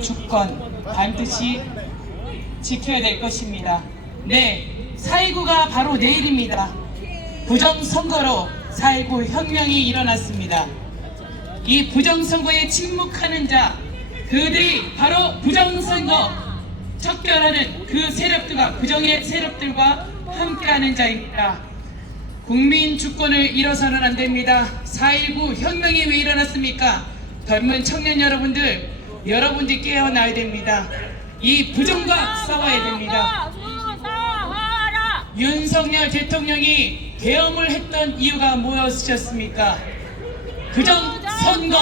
주권 반드시 지켜야 될 것입니다. 네, 4.19가 바로 내일입니다. 부정선거로 4.19 혁명이 일어났습니다. 이 부정선거에 침묵하는 자, 그들이 바로 부정선거 척결하는 그 세력들과 부정의 세력들과 함께하는 자입니다. 국민 주권을 잃어서는 안 됩니다. 4.19 혁명이 왜 일어났습니까? 젊은 청년 여러분들이 깨어나야 됩니다. 이 부정과 싸워야 됩니다. 윤석열 대통령이 계엄을 했던 이유가 무엇이었습니까? 부정선거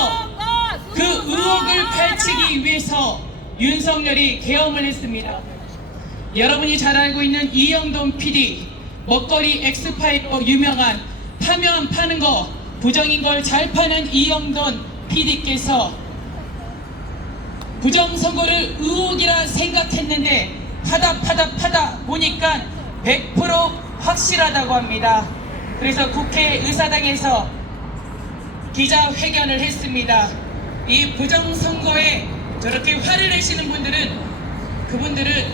그 의혹을 파헤치기 위해서 윤석열이 계엄을 했습니다. 여러분이 잘 알고 있는 이영돈 PD, 먹거리 엑스파일로 유명한 파면 파는 거 부정인 걸 잘 파는 이영돈 PD께서 부정선거를 의혹이라 생각했는데 파다 보니까 100% 확실하다고 합니다. 그래서 국회의사당에서 기자회견을 했습니다. 이 부정선거에 저렇게 화를 내시는 그분들은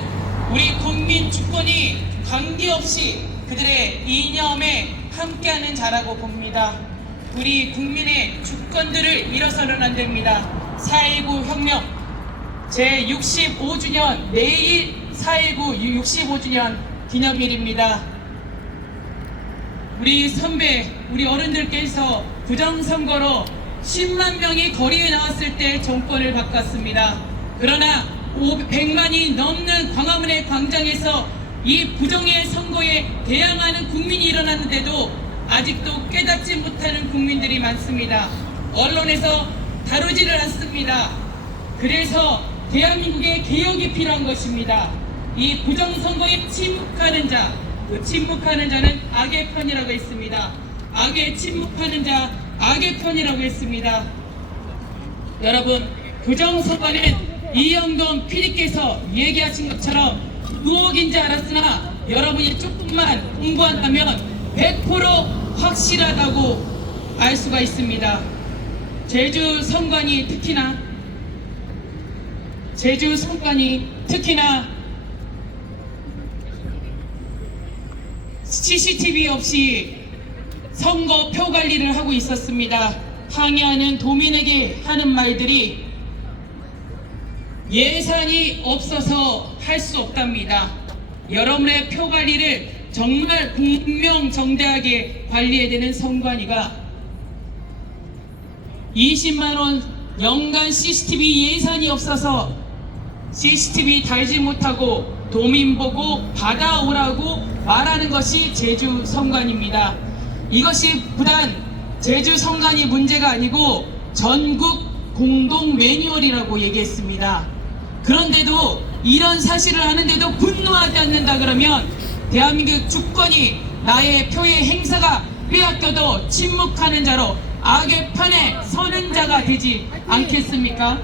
우리 국민 주권이 관계없이 그들의 이념에 함께하는 자라고 봅니다. 우리 국민의 주권들을 잃어서는 안 됩니다. 4.19 혁명 제65주년 내일 4.19 65주년 기념일입니다. 우리 선배, 우리 어른들께서 부정선거로 10만 명이 거리에 나왔을 때 정권을 바꿨습니다. 그러나 100만이 넘는 광화문의 광장에서 이 부정의 선거에 대항하는 국민이 일어났는데도 아직도 깨닫지 못하는 국민들이 많습니다. 언론에서 다루지를 않습니다. 그래서 대한민국의 개혁이 필요한 것입니다. 이 부정선거에 침묵하는 자, 그 침묵하는 자는 악의 편이라고 했습니다. 악에 침묵하는 자, 악의 편이라고 했습니다. 여러분, 부정선거는 이영돈 PD께서 얘기하신 것처럼 의혹인 줄 알았으나 여러분이 조금만 공부한다면 100% 확실하다고 알 수가 있습니다. 제주 선관위 특히나 CCTV 없이 선거표 관리를 하고 있었습니다. 항의하는 도민에게 하는 말들이 예산이 없어서 할 수 없답니다. 여러분의 표 관리를 정말 공명정대하게 관리해야 되는 선관위가 20만원 연간 CCTV 예산이 없어서 CCTV 달지 못하고 도민 보고 받아오라고 말하는 것이 제주 선관위입니다. 이것이 부단 제주 선관위 문제가 아니고 전국 공동 매뉴얼이라고 얘기했습니다. 그런데도 이런 사실을 아는데도 분노하지 않는다 그러면 대한민국 주권이 나의 표의 행사가 빼앗겨도 침묵하는 자로 악의 편에 서는 자가 되지 않겠습니까?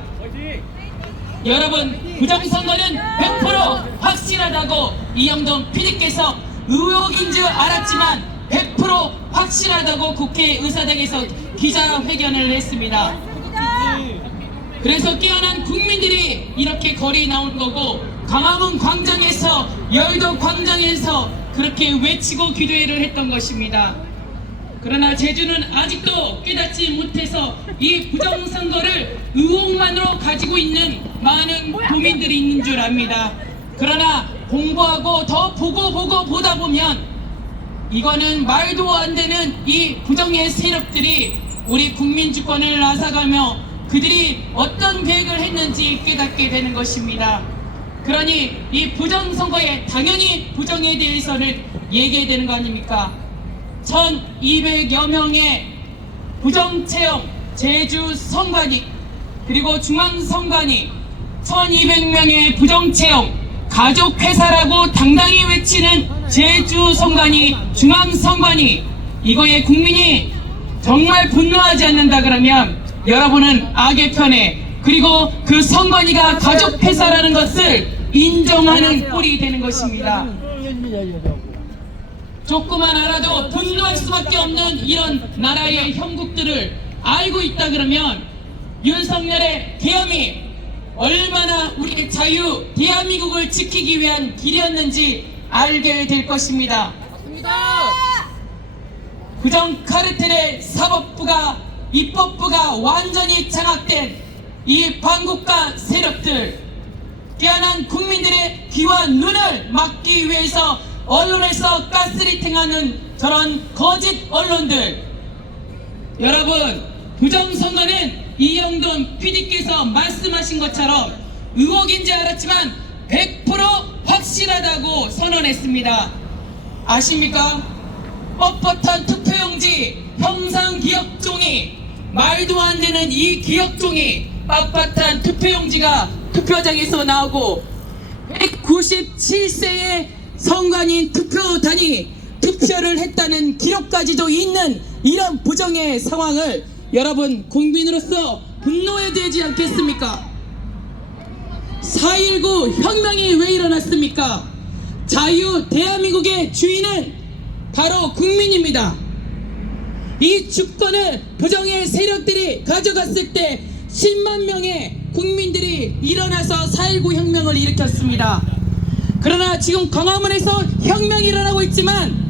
여러분, 부정선거는 100% 확실하다고 이영돈 PD께서 의혹인 줄 알았지만 100% 확실하다고 국회의사당에서 기자회견을 했습니다. 그래서 깨어난 국민들이 이렇게 거리에 나온 거고 광화문 광장에서 여의도 광장에서 그렇게 외치고 기도회를 했던 것입니다. 그러나 제주는 아직도 깨닫지 못해서 이 부정선거를 의혹만으로 가지고 있는 많은 도민들이 있는 줄 압니다. 그러나 공부하고 더 보다 보면 이거는 말도 안 되는 이 부정의 세력들이 우리 국민주권을 앗아가며 그들이 어떤 계획을 했는지 깨닫게 되는 것입니다. 그러니 이 부정선거에 당연히 부정에 대해서는 얘기해야 되는 거 아닙니까? 1200여 명의 부정체험 제주 선관위 그리고 중앙선관위 1200명의 부정체험 가족회사라고 당당히 외치는 제주 선관위 중앙선관위 이거에 국민이 정말 분노하지 않는다 그러면 여러분은 악의 편에 그리고 그 선관위가 가족회사라는 것을 인정하는 꼴이 되는 것입니다. 조금만 알아도 분노할 수밖에 없는 이런 나라의 형국들을 알고 있다 그러면 윤석열의 계엄이 얼마나 우리의 자유 대한민국을 지키기 위한 길이었는지 알게 될 것입니다. 부정 카르텔의 사법부가 입법부가 완전히 장악된 이 반국가 세력들, 깨어난 국민들의 귀와 눈을 막기 위해서 언론에서 가스리팅하는 저런 거짓 언론들, 여러분, 부정선거는 이영돈 PD께서 말씀하신 것처럼 의혹인지 알았지만 100% 확실하다고 선언했습니다. 아십니까? 뻣뻣한 투표용지, 형상기억종이, 말도 안 되는 이 기억종이 빳빳한 투표용지가 투표장에서 나오고 197세의 선관인 투표단이 투표를 했다는 기록까지도 있는 이런 부정의 상황을 여러분 국민으로서 분노해야 되지 않겠습니까? 4.19 혁명이 왜 일어났습니까? 자유 대한민국의 주인은 바로 국민입니다. 이 주권을 부정의 세력들이 가져갔을 때 10만 명의 국민들이 일어나서 4.19 혁명을 일으켰습니다. 그러나 지금 광화문에서 혁명이 일어나고 있지만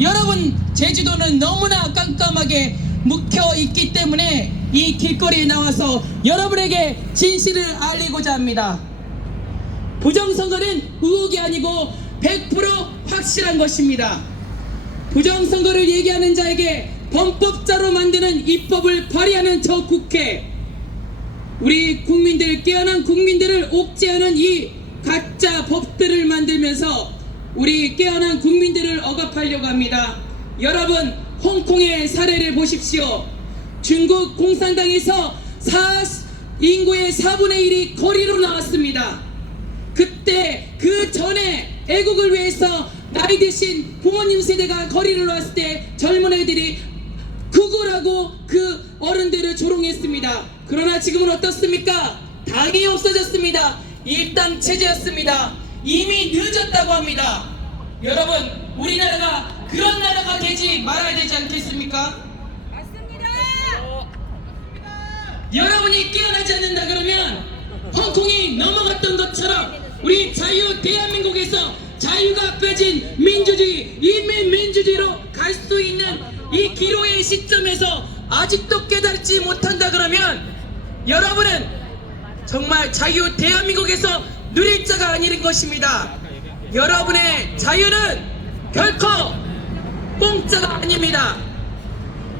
여러분, 제주도는 너무나 깜깜하게 묵혀 있기 때문에 이 길거리에 나와서 여러분에게 진실을 알리고자 합니다. 부정선거는 의혹이 아니고 100% 확실한 것입니다. 부정선거를 얘기하는 자에게 범법자로 만드는 입법을 발의하는 저 국회, 우리 국민들, 깨어난 국민들을 옥죄하는 이 가짜 법들을 만들면서 우리 깨어난 국민들을 억압하려고 합니다. 여러분, 홍콩의 사례를 보십시오. 중국 공산당에서 인구의 4분의 1이 거리로 나왔습니다. 그때 그 전에 애국을 위해서 나이 드신 부모님 세대가 거리를 나왔을 때 젊은 애들이 극우라고 그 어른들을 조롱했습니다. 그러나 지금은 어떻습니까? 당이 없어졌습니다. 일당 체제였습니다. 이미 늦었다고 합니다. 여러분, 우리나라가 그런 나라가 되지 말아야 되지 않겠습니까? 맞습니다. 여러분이 깨어나지 않는다 그러면 홍콩이 넘어갔던 것처럼 우리 자유 대한민국에서 자유가 빼진 민주주의, 인민민주주의로 갈 수 있는 이 기로의 시점에서 아직도 깨닫지 못한다 그러면 여러분은 정말 자유 대한민국에서 누릴 자가 아닌 것입니다. 여러분의 자유는 결코 공짜가 아닙니다.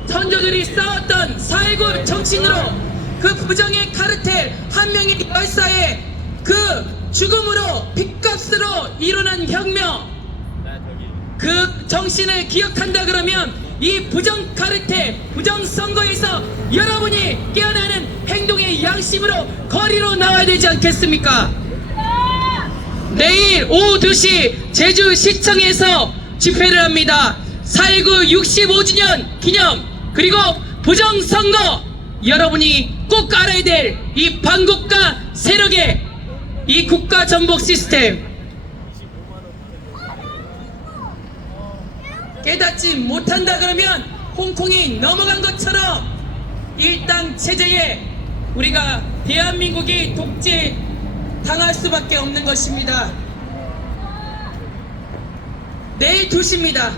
선조들이 싸웠던 4.19 정신으로 그 부정의 카르텔 한 명의 열사의 그 죽음으로 빚값으로 일어난 혁명, 그 정신을 기억한다 그러면 이 부정 카르텔, 부정 선거에서 여러분이 깨어나는 행동의 양심으로 거리로 나와야 되지 않겠습니까? 내일 오후 2시 제주시청에서 집회를 합니다. 4.19 65주년 기념, 그리고 부정선거, 여러분이 꼭 알아야 될 이 반국가 세력의 이 국가 전복 시스템 깨닫지 못한다 그러면 홍콩이 넘어간 것처럼 일당 체제에 우리가 대한민국이 독재 당할 수밖에 없는 것입니다. 내일 2시입니다.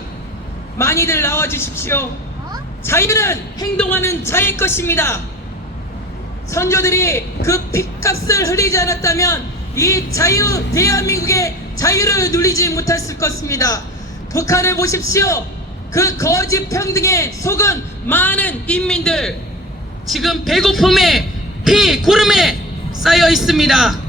많이들 나와주십시오. 자유는 행동하는 자의 것입니다. 선조들이 그 핏값을 흘리지 않았다면 이 자유, 대한민국의 자유를 누리지 못했을 것입니다. 북한을 보십시오. 그 거짓 평등에 속은 많은 인민들, 지금 배고픔에 피, 고름에 쌓여 있습니다.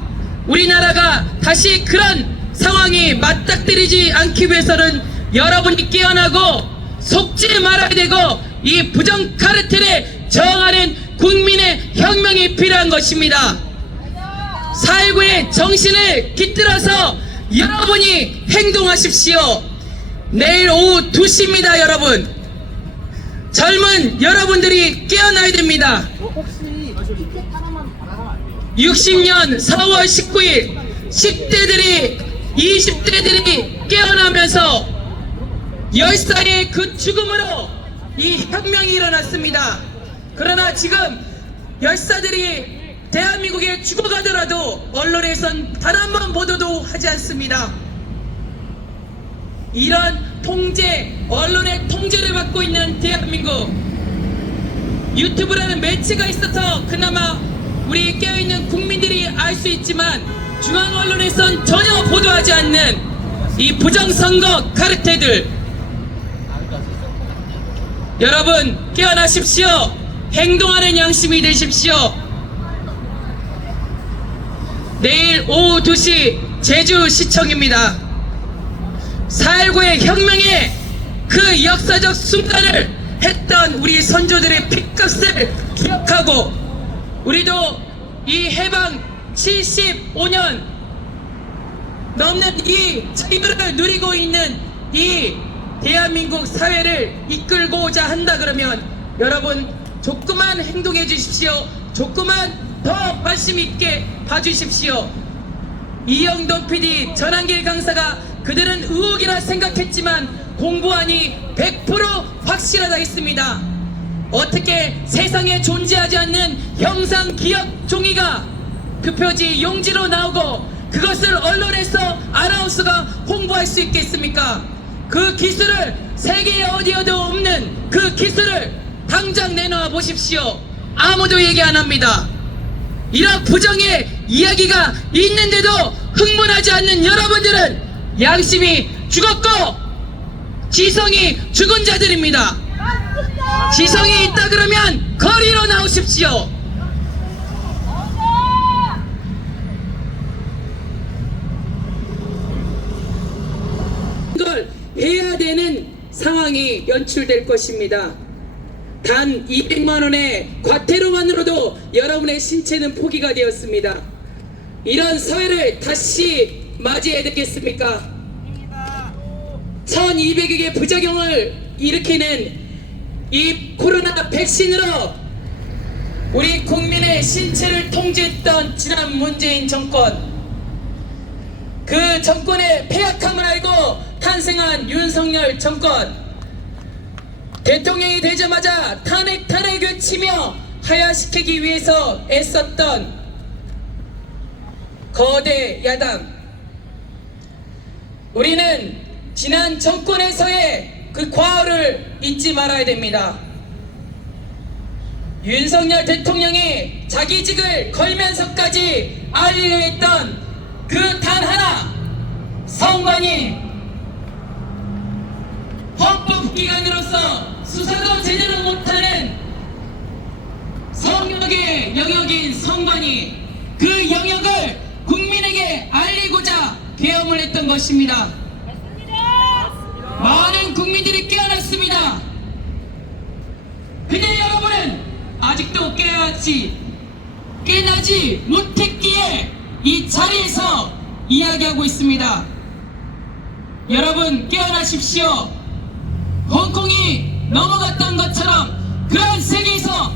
우리나라가 다시 그런 상황이 맞닥뜨리지 않기 위해서는 여러분이 깨어나고 속지 말아야 되고 이 부정 카르텔에 저항하는 국민의 혁명이 필요한 것입니다. 4.19의 정신을 깃들어서 여러분이 행동하십시오. 내일 오후 2시입니다. 여러분, 젊은 여러분들이 깨어나야 됩니다. 60년 4월 19일 10대들이 20대들이 깨어나면서 열사의 그 죽음으로 이 혁명이 일어났습니다. 그러나 지금 열사들이 대한민국에 죽어가더라도 언론에선 단 한 번 보도도 하지 않습니다. 이런 언론의 통제를 받고 있는 대한민국, 유튜브라는 매체가 있어서 그나마 우리 깨어있는 국민들이 알 수 있지만 중앙 언론에선 전혀 보도하지 않는 이 부정선거 카르텔들, 여러분 깨어나십시오. 행동하는 양심이 되십시오. 내일 오후 2시 제주시청입니다. 4.19의 혁명의 그 역사적 순간을 했던 우리 선조들의 피값을 기억하고, 우리도 이 해방 75년 넘는 이 자유를 누리고 있는 이 대한민국 사회를 이끌고자 한다 그러면 여러분 조금만 행동해 주십시오. 조금만 더 관심 있게 봐주십시오. 이영도 PD, 전한길 강사가 그들은 의혹이라 생각했지만 공부하니 100% 확실하다 했습니다. 어떻게 세상에 존재하지 않는 형상 기억 종이가 그 표지 용지로 나오고 그것을 언론에서 아나운서가 홍보할 수 있겠습니까? 그 기술을 세계에 어디에도 없는 그 기술을 당장 내놓아 보십시오. 아무도 얘기 안 합니다. 이런 부정의 이야기가 있는데도 흥분하지 않는 여러분들은 양심이 죽었고 지성이 죽은 자들입니다. 지성이 있다 그러면 거리로 나오십시오. 이걸 해야 되는 상황이 연출될 것입니다. 단 200만 원의 과태료만으로도 여러분의 신체는 포기가 되었습니다. 이런 사회를 다시 맞이해야 되겠습니까? 1200억의 부작용을 일으키는 이 코로나 백신으로 우리 국민의 신체를 통제했던 지난 문재인 정권, 그 정권의 폐악함을 알고 탄생한 윤석열 정권, 대통령이 되자마자 탄핵 외치며 하야시키기 위해서 애썼던 거대 야당, 우리는 지난 정권에서의 그 과오를 잊지 말아야 됩니다. 윤석열 대통령이 자기직을 걸면서까지 알리려 했던 그 단 하나, 선관위 헌법기관으로서 수사도 제대로 못하는 성역의 영역인 선관위, 그 영역을 국민에게 알리고자 계엄을 했던 것입니다. 많은 국민들이 깨어났습니다. 근데 여러분은 아직도 깨어나지 못했기에 이 자리에서 이야기하고 있습니다. 여러분 깨어나십시오. 홍콩이 넘어갔던 것처럼 그런 세계에서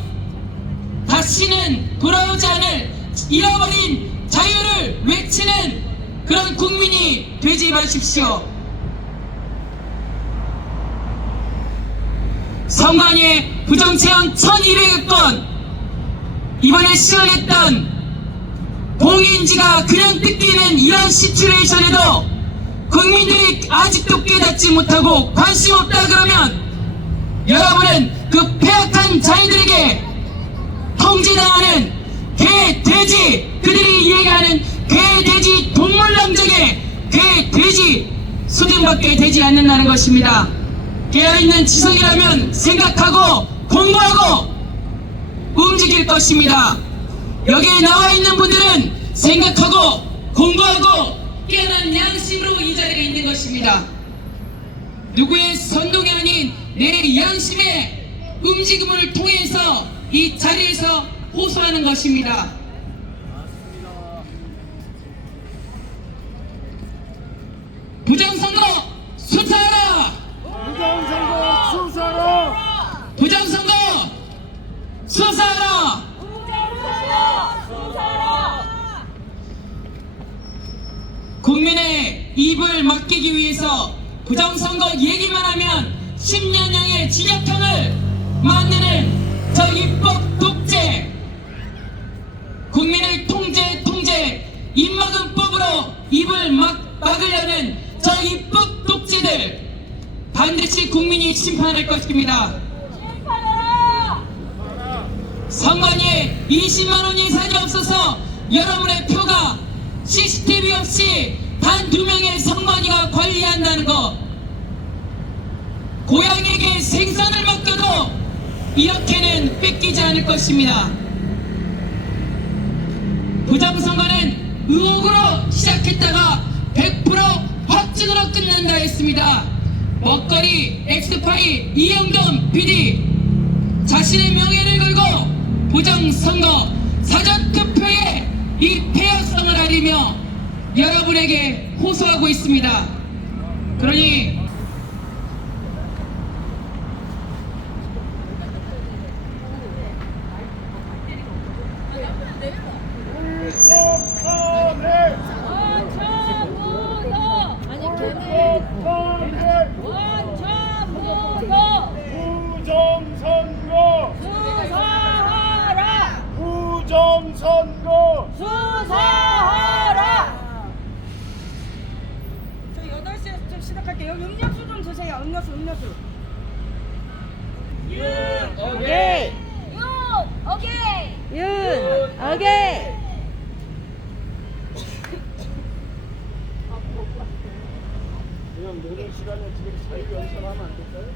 다시는 돌아오지 않을 잃어버린 자유를 외치는 그런 국민이 되지 마십시오. 선관위의 부정체험 1200건, 이번에 시연했던 공인지가 그냥 뜯기는 이런 시츄에이션에도 국민들이 아직도 깨닫지 못하고 관심 없다 그러면 여러분은 그 폐악한 자유들에게 통제당하는 개, 돼지, 그들이 얘기하는 개, 돼지, 동물남적의 개, 돼지 수준밖에 되지 않는다는 것입니다. 깨어있는 지성이라면 생각하고 공부하고 움직일 것입니다. 여기에 나와 있는 분들은 생각하고 공부하고 깨어난 양심으로 이 자리에 있는 것입니다. 누구의 선동이 아닌 내 양심의 움직임을 통해서 이 자리에서 호소하는 것입니다. 부정선거 수사하라! 부정선거 수사하라! 부정선거 수사하라! 국민의 입을 막히기 위해서 부정선거 얘기만 하면 10년형의 징역형을 만드는 저 입법 독재, 국민 입막음법으로 입을 막으려는 저 입법 독재들 반드시 국민이 심판할 것입니다. 선관위에 20만원 예산이 없어서 여러분의 표가 CCTV 없이 단 2명의 선관위가 관리한다는 것, 고양이에게 생선을 맡겨도 이렇게는 뺏기지 않을 것입니다. 부정선거는 의혹으로 시작했다가 100% 확증으로 끝난다 했습니다. 먹거리 엑스파이 이영돈 PD 자신의 명예를 걸고 부정선거 사전투표에 이 폐허성을 알리며 여러분에게 호소하고 있습니다. 그러니 부정선거 수사하라! 부정선거 수사하라! 저 8시에 좀 시작할게요. 여기 음료수 좀 주세요. 음료수. 오케이. 오케이. 오케이. 그냥 노는 시간에 지금 자유 연설하면 안 될까요?